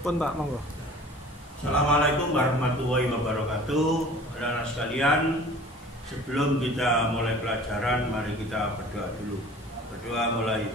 Pun Pak, monggo. Assalamualaikum warahmatullahi wabarakatuh. Anak-anak sekalian, sebelum kita mulai pelajaran, mari kita berdoa dulu. Berdoa mulai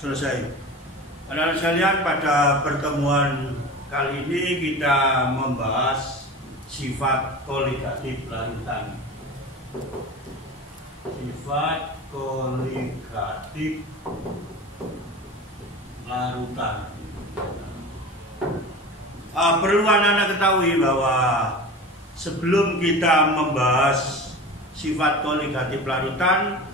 selesai. Anak-anak sekalian, pada pertemuan kali ini kita membahas sifat koligatif larutan. Sifat koligatif larutan. Perlu anak-anak ketahui bahwa sebelum kita membahas sifat koligatif larutan,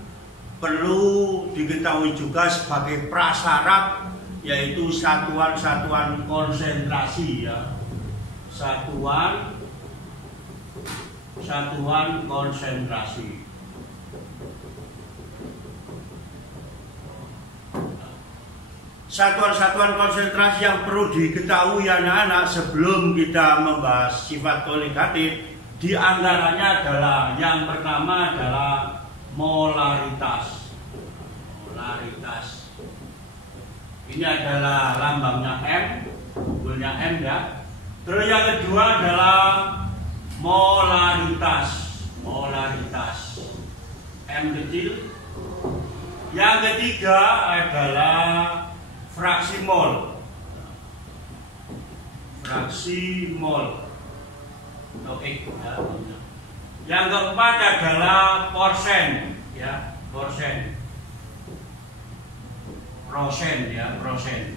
perlu diketahui juga sebagai prasyarat, yaitu satuan-satuan konsentrasi, ya. Satuan konsentrasi. Satuan-satuan konsentrasi yang perlu diketahui anak-anak sebelum kita membahas sifat koligatif, diantaranya adalah yang pertama adalah molaritas. Molaritas. Ini adalah lambangnya M, simbolnya M, ya. Terus yang kedua adalah molaritas. Molaritas. M kecil. Yang ketiga adalah fraksi mol. Fraksi mol atau X, ya. Yang keempat adalah porsen, ya, porsen. Prosen, ya, prosen.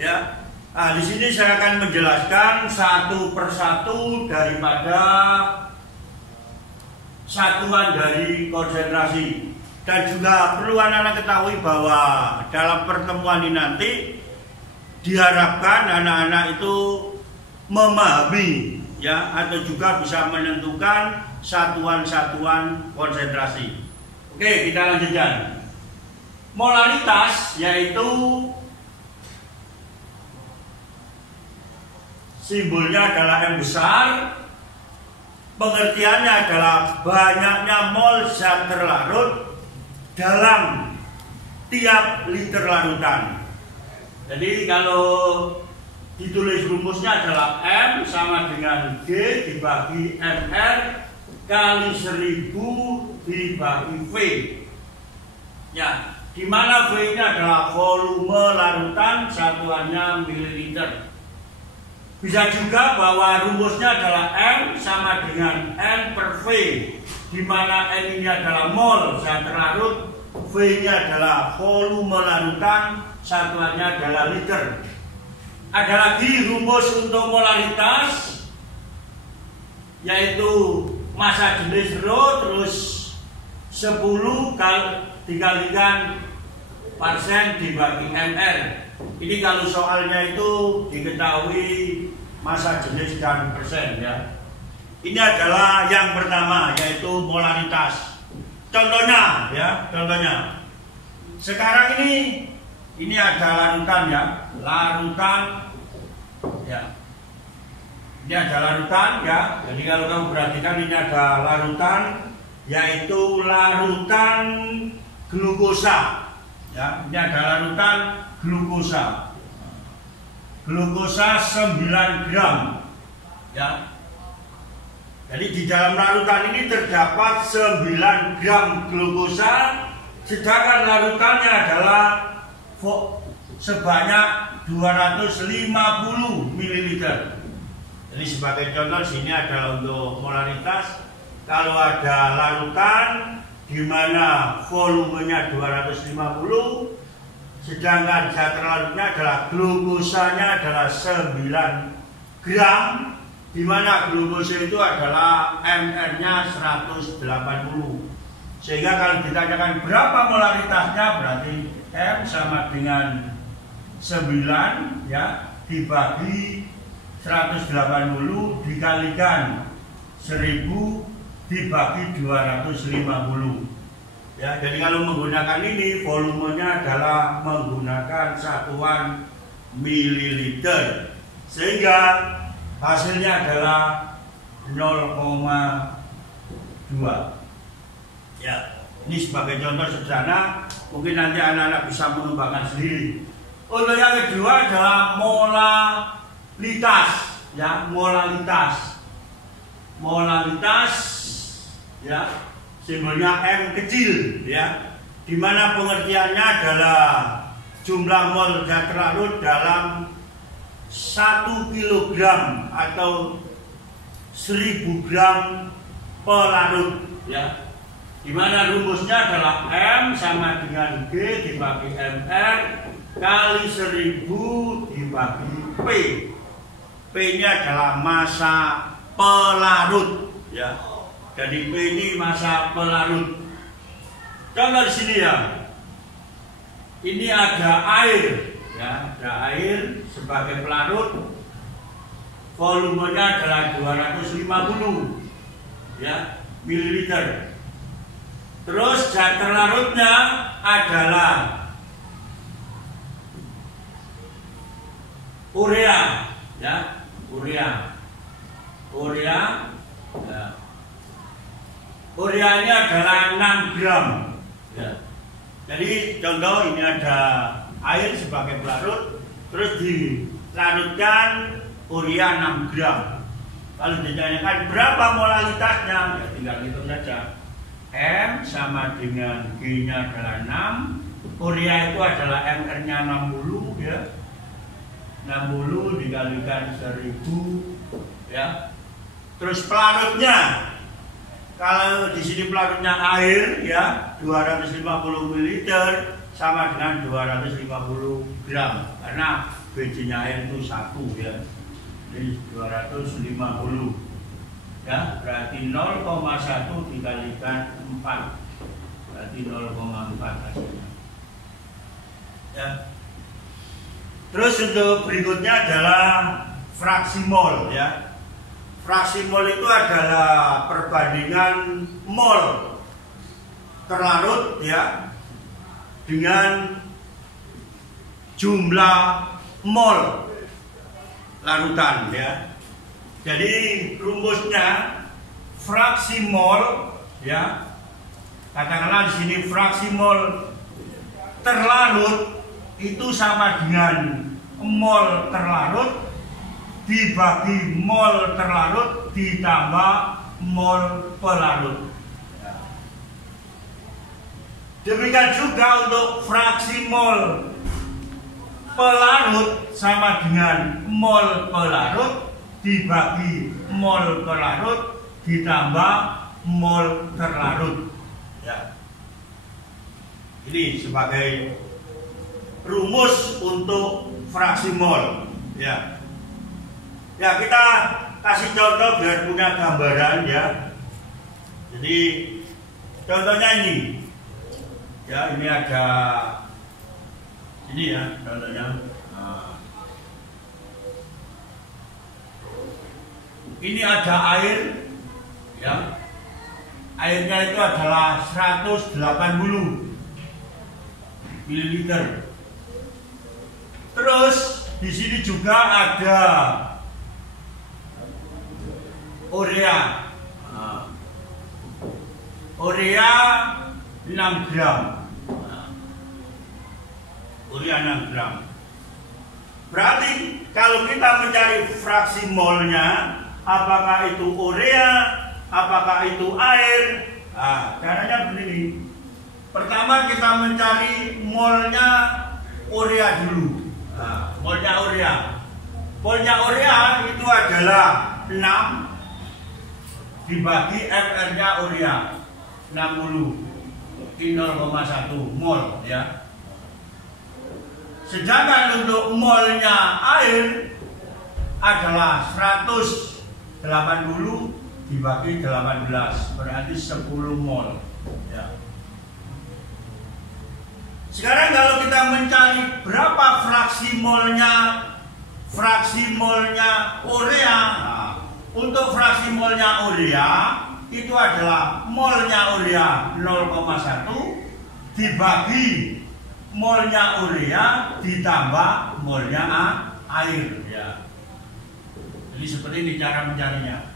Ya. Nah, di sini saya akan menjelaskan satu persatu daripada satuan dari konsentrasi. Dan juga perlu anak-anak ketahui bahwa dalam pertemuan ini nanti diharapkan anak-anak itu memahami, ya, atau juga bisa menentukan satuan-satuan konsentrasi. Oke, kita lanjutkan. Molaritas yaitu simbolnya adalah M besar. Pengertiannya adalah banyaknya mol zat terlarut dalam tiap liter larutan. Jadi kalau ditulis rumusnya adalah M sama dengan G dibagi MR kali 1000 dibagi V. Ya, di mana V ini adalah volume larutan, satuannya mililiter. Bisa juga bahwa rumusnya adalah M sama dengan N per V, di mana N ini adalah mol zat terlarut, V ini adalah volume larutan, satuannya adalah liter. Ada lagi rumus untuk molaritas, yaitu massa jenis rho terus 10 dikalikan persen dibagi MR. Ini kalau soalnya itu diketahui massa jenis dan persen, ya. Ini adalah yang pertama, yaitu molaritas. Contohnya, ya, contohnya. Sekarang ini ada larutan, ya, larutan, ya. Ini ada larutan, ya. Jadi kalau kamu perhatikan ini ada larutan, yaitu larutan glukosa, ya. Ini ada larutan glukosa. Glukosa 9 gram, ya. Jadi di dalam larutan ini terdapat 9 gram glukosa, sedangkan larutannya adalah sebanyak 250 ml. Jadi sebagai contoh sini adalah untuk molaritas. Kalau ada larutan di mana volumenya 250, sedangkan zat terlarutnya adalah glukosanya adalah 9 gram, di mana glukosa itu adalah MR-nya 180. Sehingga kalau ditanyakan berapa molaritasnya, berarti M sama dengan 9, ya, dibagi 180 dikalikan 1000 dibagi 250. Ya, jadi kalau menggunakan ini volumenya adalah menggunakan satuan mililiter, sehingga hasilnya adalah 0,2. Ya, ini sebagai contoh sederhana Mungkin nanti anak-anak bisa mengembangkan sendiri. Untuk yang kedua adalah molalitas, ya, molalitas. Molalitas, ya, simbolnya M kecil, ya, di mana pengertiannya adalah jumlah mol zat terlarut dalam 1 kilogram atau 1000 gram pelarut, ya. Di mana rumusnya adalah M sama dengan G dibagi MR kali 1000 dibagi P. P-nya adalah massa pelarut, ya. Jadi P ini massa pelarut. Contoh di sini, ya. Ini ada air, ya, ada air sebagai pelarut. Volumenya adalah 250, ya, mililiter. Terus zat terlarutnya adalah urea, ya, urea. Ya. Ureanya adalah 6 gram, ya. Jadi contoh ini ada air sebagai pelarut, terus dilarutkan urea 6 gram. Kalau ditanyakan berapa molalitasnya, ya tinggal hitung saja. M sama dengan G-nya adalah 6. Urea itu adalah MR-nya 60, ya. 60 dikalikan 1000, ya. Terus pelarutnya, kalau di sini pelarutnya air, ya, 250 ml sama dengan 250 gram karena BJ-nya air itu 1, ya. Jadi 250, ya, berarti 0,1 dikalikan 4, berarti 0,4 hasilnya, ya. Terus untuk berikutnya adalah fraksi mol, ya. Fraksi mol itu adalah perbandingan mol terlarut, ya, dengan jumlah mol larutan, ya. Jadi rumusnya fraksi mol, ya, katakanlah di sini fraksi mol terlarut itu sama dengan mol terlarut dibagi mol terlarut ditambah mol pelarut. Demikian juga untuk fraksi mol pelarut sama dengan mol pelarut dibagi mol pelarut ditambah mol terlarut, ya. Ini sebagai rumus untuk fraksi mol, ya. Ya, kita kasih contoh biar punya gambaran, ya. Jadi contohnya ini, ya, ini ada ini, ya, contohnya. Ini ada air, ya. Airnya itu adalah 180 ml. Terus di sini juga ada urea. Urea 6 gram. Urea 6 gram. Berarti kalau kita mencari fraksi molnya, apakah itu urea, apakah itu air? Nah, caranya begini. Pertama kita mencari molnya urea dulu. Nah, molnya urea. Molnya urea itu adalah 6 dibagi MR-nya urea 60 di 0,1 mol, ya. Sedangkan untuk molnya air adalah 180 dibagi 18 berarti 10 mol, ya. Sekarang kalau kita mencari berapa fraksi molnya urea, nah, untuk fraksi molnya urea itu adalah molnya urea 0,1 dibagi molnya urea ditambah molnya air, ya. Jadi seperti ini cara mencarinya.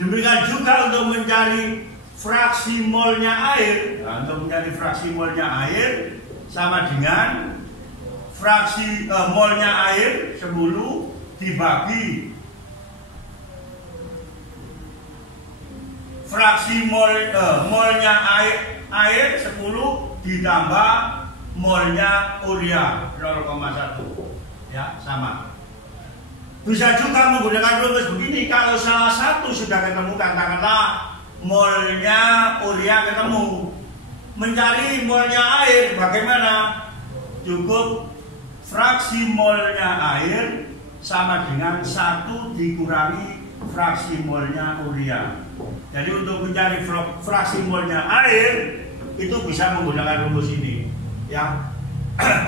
Demikian juga untuk mencari fraksi molnya air. Nah, untuk mencari fraksi molnya air sama dengan fraksi molnya air 10 dibagi fraksi molnya air 10 ditambah molnya urea 0,1 ya, sama. Bisa juga menggunakan rumus begini, kalau salah satu sudah ketemu, katakanlah molnya urea ketemu, mencari molnya air bagaimana? Cukup fraksi molnya air sama dengan 1 dikurangi fraksi molnya urea. Jadi untuk mencari fraksi molnya air itu bisa menggunakan rumus ini ya.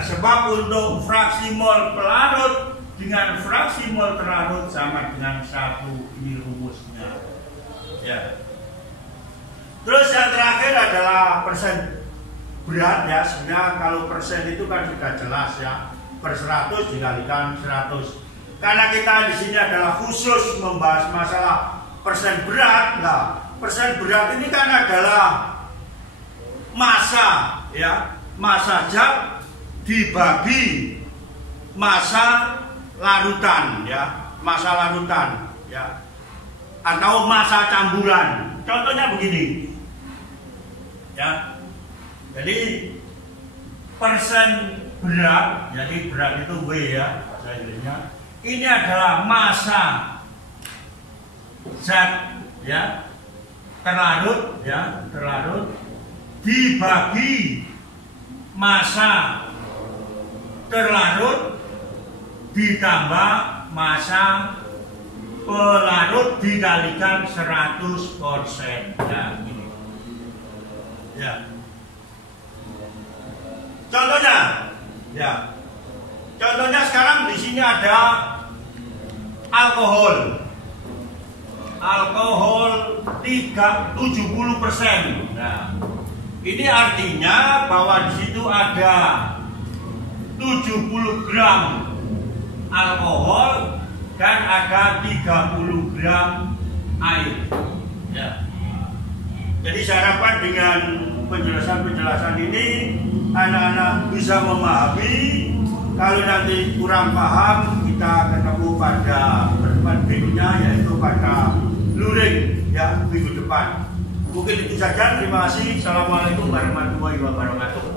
Sebab untuk fraksi mol pelarut dengan fraksi mol terlarut sama dengan 1, ini rumusnya ya. Terus yang terakhir adalah persen berat ya. Sebenarnya kalau persen itu kan sudah jelas ya, per 100 dikalikan 100. Karena kita di sini adalah khusus membahas masalah persen berat. Nah, persen berat ini kan adalah massa ya, massa zat dibagi massa larutan ya, massa larutan ya, atau massa campuran. Contohnya begini ya, jadi persen berat, jadi berat itu W ya bahasa Inggrisnya, ini adalah massa zat ya, terlarut ya, terlarut dibagi massa terlarut ditambah massa pelarut dikalikan 100% ya, ini ya. Contohnya ya, contohnya sekarang di sini ada alkohol 70%. Nah, ini artinya bahwa di situ ada 70 gram alkohol dan ada 30 gram air ya. Jadi saya harapkan dengan penjelasan-penjelasan ini anak-anak bisa memahami. Kalau nanti kurang paham, kita ketemu pada pertemuan berikutnya, yaitu pada luring ya, minggu depan. Mungkin itu saja. Terima kasih. Assalamualaikum warahmatullahi wabarakatuh.